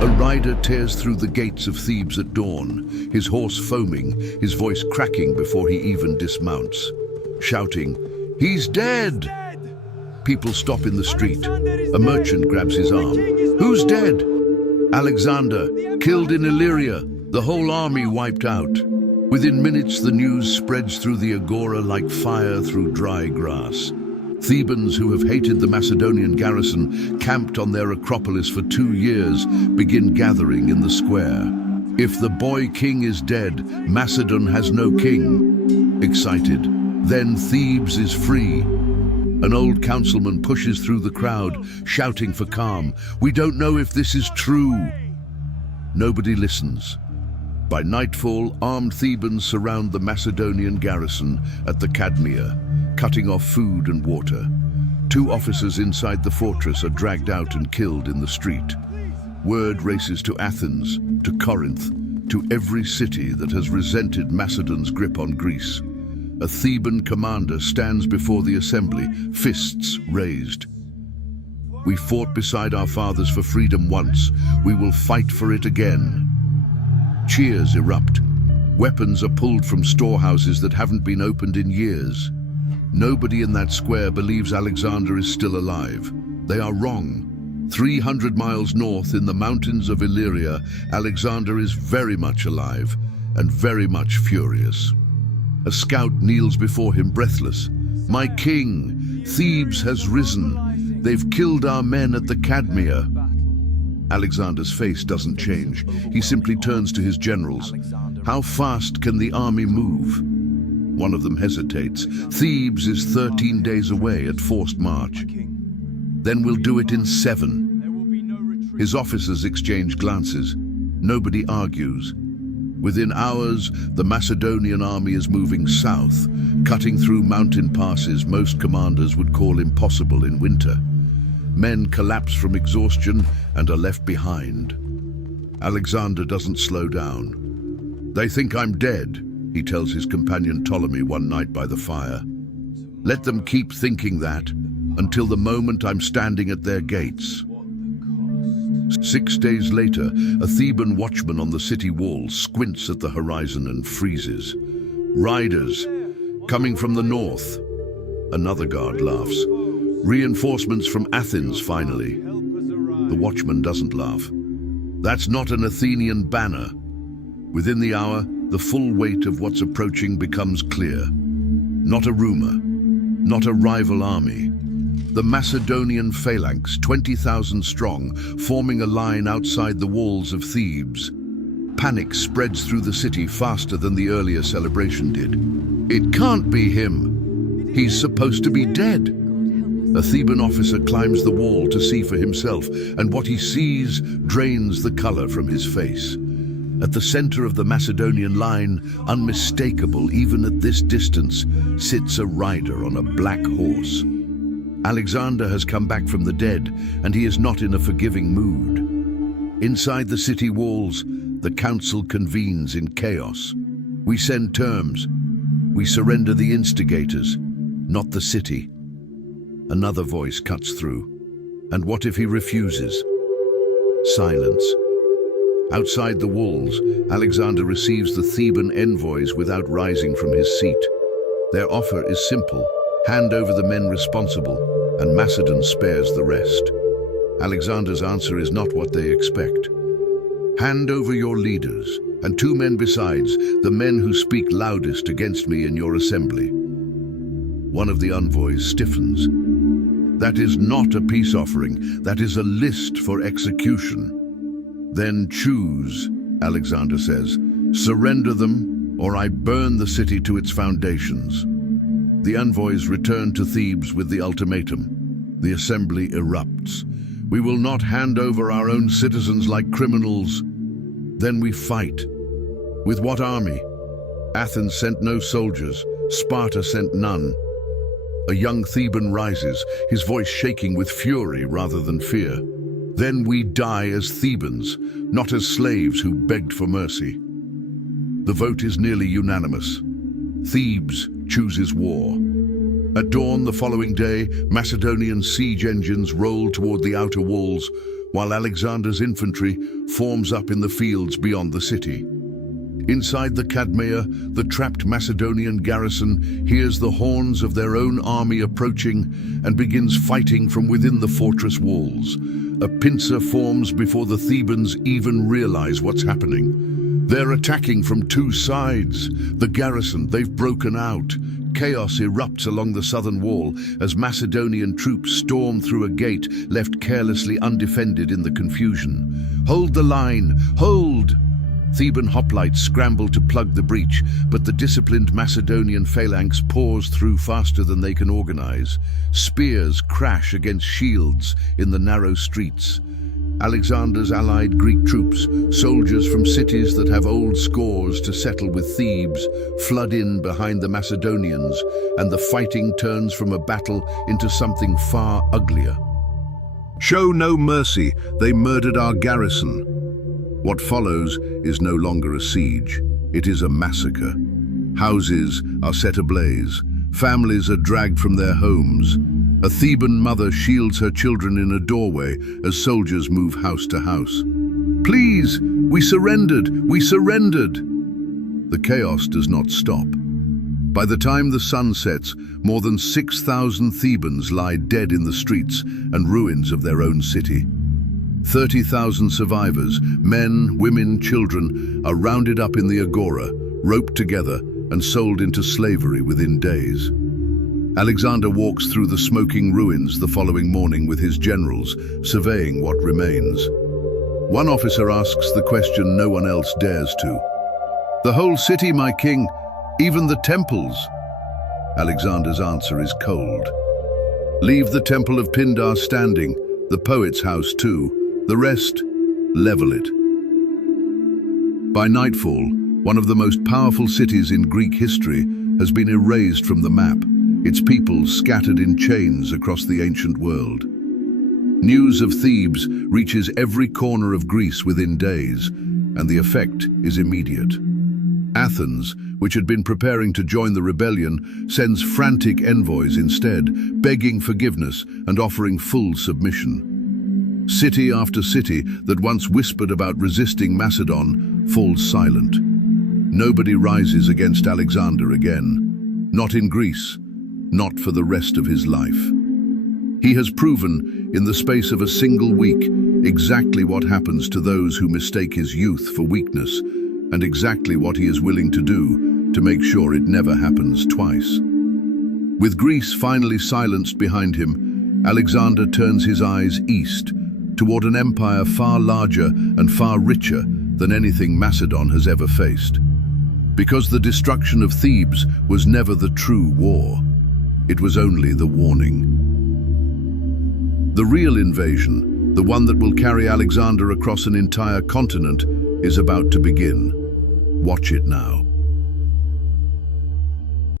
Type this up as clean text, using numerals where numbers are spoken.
A rider tears through the gates of Thebes at dawn, his horse foaming, his voice cracking before he even dismounts, shouting, "He's dead!" People stop in the street. A merchant grabs his arm. "Who's dead?" "Alexander, killed in Illyria, the whole army wiped out." Within minutes, the news spreads through the agora like fire through dry grass. Thebans who have hated the Macedonian garrison, camped on their acropolis for 2 years, begin gathering in the square. If the boy king is dead, Macedon has no king. Excited, then Thebes is free. An old councilman pushes through the crowd, shouting for calm. "We don't know if this is true." Nobody listens. By nightfall, armed Thebans surround the Macedonian garrison at the Cadmea, cutting off food and water. 2 officers inside the fortress are dragged out and killed in the street. Word races to Athens, to Corinth, to every city that has resented Macedon's grip on Greece. A Theban commander stands before the assembly, fists raised. "We fought beside our fathers for freedom once. We will fight for it again." Cheers erupt. Weapons are pulled from storehouses that haven't been opened in years. Nobody in that square believes Alexander is still alive. They are wrong. 300 miles north in the mountains of Illyria, Alexander is very much alive and very much furious. A scout kneels before him breathless. "My king, Thebes has risen. They've killed our men at the Cadmea." Alexander's face doesn't change. He simply turns to his generals. "How fast can the army move?" One of them hesitates. "Thebes is 13 days away at forced march." "Then we'll do it in 7. His officers exchange glances. Nobody argues. Within hours, the Macedonian army is moving south, cutting through mountain passes most commanders would call impossible in winter. Men collapse from exhaustion and are left behind. Alexander doesn't slow down. "They think I'm dead," he tells his companion Ptolemy one night by the fire. "Let them keep thinking that until the moment I'm standing at their gates." 6 days later, a Theban watchman on the city wall squints at the horizon and freezes. "Riders, coming from the north." Another guard laughs. "Reinforcements from Athens, finally." The watchman doesn't laugh. "That's not an Athenian banner." Within the hour, the full weight of what's approaching becomes clear. Not a rumor, not a rival army. The Macedonian phalanx, 20,000 strong, forming a line outside the walls of Thebes. Panic spreads through the city faster than the earlier celebration did. "It can't be him. He's supposed to be dead." A Theban officer climbs the wall to see for himself, and what he sees drains the color from his face. At the center of the Macedonian line, unmistakable even at this distance, sits a rider on a black horse. Alexander has come back from the dead, and he is not in a forgiving mood. Inside the city walls, the council convenes in chaos. "We send terms. We surrender the instigators, not the city." Another voice cuts through. "And what if he refuses?" Silence. Outside the walls, Alexander receives the Theban envoys without rising from his seat. Their offer is simple: hand over the men responsible, and Macedon spares the rest. Alexander's answer is not what they expect. "Hand over your leaders, and 2 men besides, the men who speak loudest against me in your assembly." One of the envoys stiffens. "That is not a peace offering, that is a list for execution." "Then choose," Alexander says. "Surrender them, or I burn the city to its foundations." The envoys return to Thebes with the ultimatum. The assembly erupts. "We will not hand over our own citizens like criminals." Then we fight. With what army? Athens sent no soldiers. Sparta sent none. A young Theban rises, his voice shaking with fury rather than fear. "Then we die as Thebans, not as slaves who begged for mercy." The vote is nearly unanimous. Thebes chooses war. At dawn the following day, Macedonian siege engines roll toward the outer walls. while Alexander's infantry forms up in the fields beyond the city. Inside the Cadmea, the trapped Macedonian garrison hears the horns of their own army approaching and begins fighting from within the fortress walls. A pincer forms before the Thebans even realize what's happening. They're attacking from two sides. The garrison, they've broken out. Chaos erupts along the southern wall as Macedonian troops storm through a gate left carelessly undefended in the confusion. Hold the line! Hold! Theban hoplites scramble to plug the breach, but the disciplined Macedonian phalanx pours through faster than they can organize. Spears crash against shields in the narrow streets. Alexander's allied Greek troops, soldiers from cities that have old scores to settle with Thebes, flood in behind the Macedonians, and the fighting turns from a battle into something far uglier. Show no mercy, they murdered our garrison. What follows is no longer a siege, it is a massacre. Houses are set ablaze, families are dragged from their homes. A Theban mother shields her children in a doorway as soldiers move house to house. Please, we surrendered, we surrendered! The chaos does not stop. By the time the sun sets, more than 6,000 Thebans lie dead in the streets and ruins of their own city. 30,000 survivors, men, women, children, are rounded up in the agora, roped together and sold into slavery within days. Alexander walks through the smoking ruins the following morning with his generals, surveying what remains. One officer asks the question no one else dares to. "The whole city, my king, even the temples." Alexander's answer is cold. "Leave the temple of Pindar standing, the poet's house too. The rest, level it." By nightfall, one of the most powerful cities in Greek history has been erased from the map, its people scattered in chains across the ancient world. News of Thebes reaches every corner of Greece within days, and the effect is immediate. Athens, which had been preparing to join the rebellion, sends frantic envoys instead, begging forgiveness and offering full submission. City after city that once whispered about resisting Macedon falls silent. Nobody rises against Alexander again. Not in Greece, not for the rest of his life. He has proven, in the space of a single week, exactly what happens to those who mistake his youth for weakness, and exactly what he is willing to do to make sure it never happens twice. With Greece finally silenced behind him, Alexander turns his eyes east, toward an empire far larger and far richer than anything Macedon has ever faced. Because the destruction of Thebes was never the true war. It was only the warning. The real invasion, the one that will carry Alexander across an entire continent, is about to begin. Watch it now.